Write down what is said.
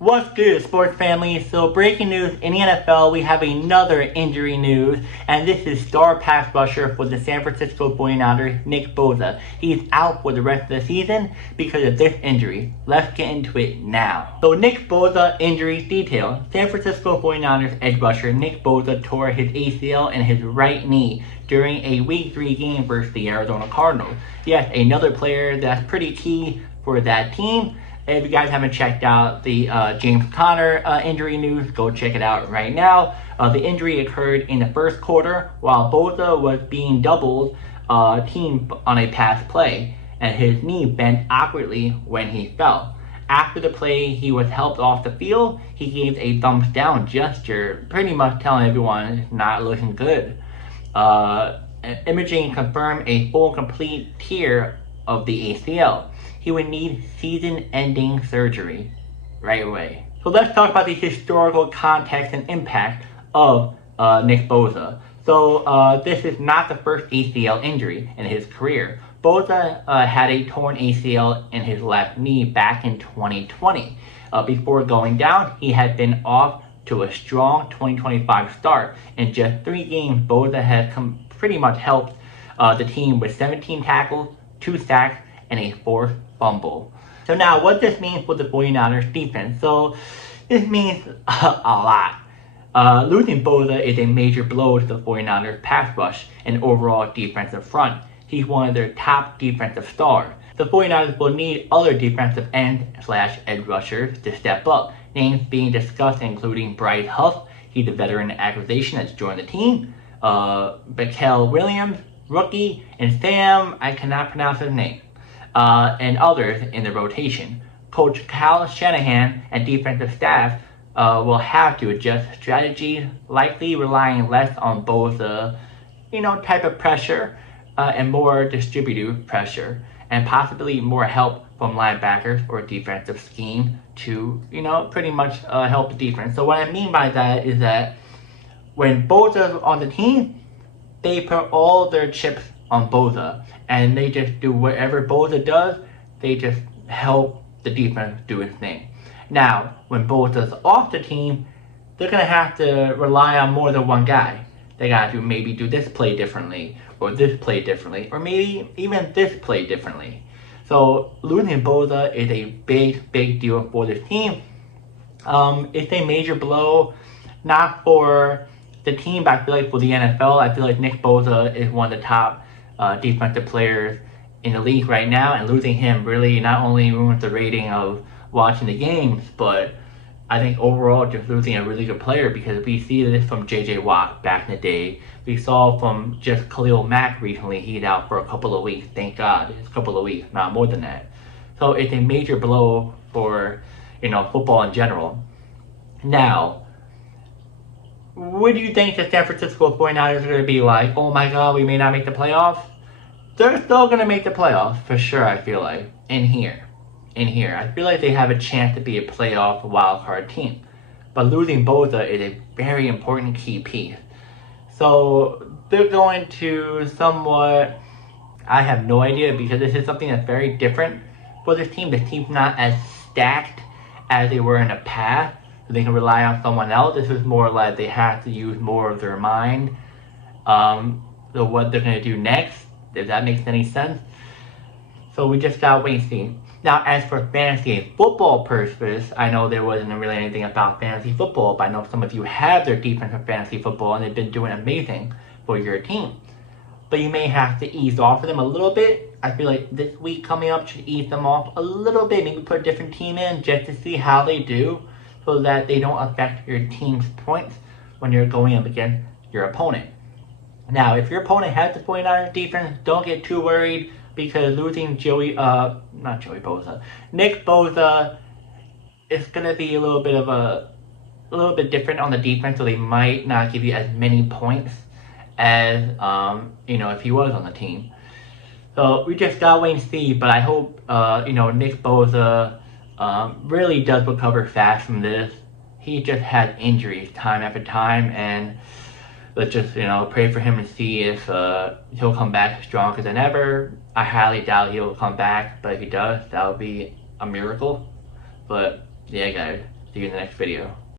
What's good, sports family? So breaking news in the NFL, we have another injury news, and this is star pass rusher for the San Francisco 49ers, Nick Bosa. He's out for the rest of the season because of this injury. Let's get into it now. So Nick Bosa injury detail. San Francisco 49ers edge rusher Nick Bosa tore his ACL in his right knee during a Week 3 game versus the Arizona Cardinals. Yes, another player that's pretty key for that team. If you guys haven't checked out the James Conner injury news, go check it out right now. The injury occurred in the first quarter while Bosa was being doubled team on a pass play, and his knee bent awkwardly when he fell. After the play, he was helped off the field. He gave a thumbs down gesture, pretty much telling everyone it's not looking good. Imaging confirmed a full complete tear of the ACL. He would need season-ending surgery right away. So let's talk about the historical context and impact of Nick Bosa. So this is not the first ACL injury in his career. Bosa had a torn ACL in his left knee back in 2020. Before going down, he had been off to a strong 2025 start. In just 3 games, Bosa has pretty much helped the team with 17 tackles, 2 sacks, and a 4th fumble. So now what this means for the 49ers defense. So this means a lot. Losing Bosa is a major blow to the 49ers pass rush and overall defensive front. He's one of their top defensive stars. The 49ers will need other defensive end/edge rushers to step up. Names being discussed including Bryce Huff, he's a veteran acquisition that's joined the team. Bakel Williams, rookie, and Sam, I cannot pronounce his name. And others in the rotation. Coach Kyle Shanahan and defensive staff will have to adjust strategy, likely relying less on both type of pressure and more distributive pressure, and possibly more help from linebackers or defensive scheme to pretty much help the defense. So what I mean by that is that when Bosa's on the team, they put all their chips on Bosa, and they just do whatever Bosa does. They just help the defense do its thing. Now, when Bosa's off the team, they're gonna have to rely on more than one guy. They got to maybe do this play differently, or this play differently, or maybe even this play differently. So losing Bosa is a big deal for this team. It's a major blow, not for the team, but I feel like for the NFL. I feel like Nick Bosa is one of the top defensive players in the league right now, and losing him really not only ruins the rating of watching the games, but I think overall just losing a really good player, because we see this from J.J. Watt back in the day. We saw from just Khalil Mack recently. He's out for a couple of weeks. Thank God, it's a couple of weeks, not more than that. So it's a major blow for football in general. Now, what do you think the San Francisco 49ers are going to be like? Oh my God, we may not make the playoffs. They're still going to make the playoffs for sure. I feel like in here, I feel like they have a chance to be a playoff wildcard team. But losing Bosa is a very important key piece. So they're going to somewhat, I have no idea, because this is something that's very different for this team. This team's not as stacked as they were in the past, so they can rely on someone else. This is more like they have to use more of their mind. So what they're going to do next, if that makes any sense. So we just gotta wait and see. Now, as for fantasy football purposes, I know there wasn't really anything about fantasy football, but I know some of you have their defense for fantasy football, and they've been doing amazing for your team. But you may have to ease off of them a little bit. I feel like this week coming up should ease them off a little bit. Maybe put a different team in just to see how they do, so that they don't affect your team's points when you're going up against your opponent. Now, if your opponent has the 49ers defense, don't get too worried, because losing Nick Bosa is gonna be a little bit different on the defense, so they might not give you as many points as if he was on the team. So we just gotta wait and see. But I hope Nick Bosa really does recover fast from this. He just had injuries time after time, and let's just pray for him and see if he'll come back stronger than ever. I highly doubt he'll come back, but if he does, that would be a miracle. But yeah, guys, See you in the next video.